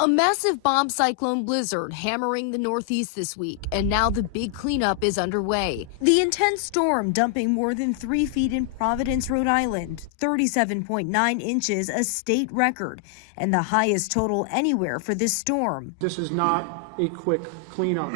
A massive bomb cyclone blizzard hammering the Northeast this week, and now the big cleanup is underway. The intense storm dumping more than 3 feet in Providence, Rhode Island, 37.9 inches, a state record, and the highest total anywhere for this storm. This is not a quick cleanup.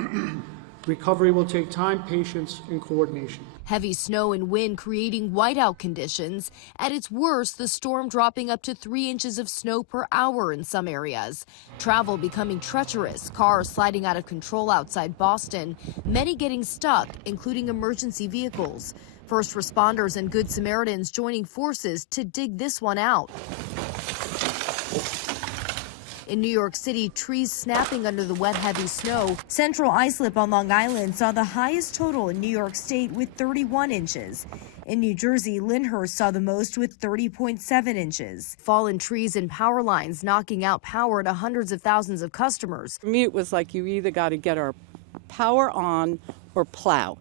Recovery will take time, patience, and coordination. Heavy snow and wind creating whiteout conditions. At its worst, the storm dropping up to 3 inches of snow per hour in some areas. Travel becoming treacherous, cars sliding out of control outside Boston, many getting stuck, including emergency vehicles. First responders and Good Samaritans joining forces to dig this one out. In New York City, trees snapping under the wet, heavy snow. Central Islip on Long Island saw the highest total in New York State with 31 inches. In New Jersey, Lyndhurst saw the most with 30.7 inches. Fallen trees and power lines knocking out power to hundreds of thousands of customers. For me, it was like you either got to get our power on or plow,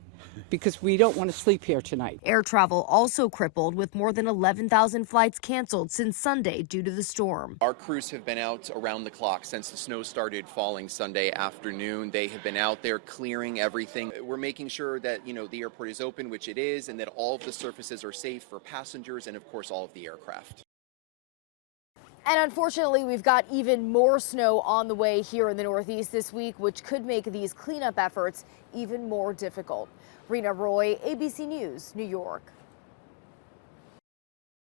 because we don't want to sleep here tonight. Air travel also crippled, with more than 11,000 flights canceled since Sunday due to the storm. Our crews have been out around the clock since the snow started falling Sunday afternoon. They have been out there clearing everything. We're making sure that, the airport is open, which it is, and that all of the surfaces are safe for passengers and, of course, all of the aircraft. And unfortunately, we've got even more snow on the way here in the Northeast this week, which could make these cleanup efforts even more difficult. Rena Roy, ABC News, New York.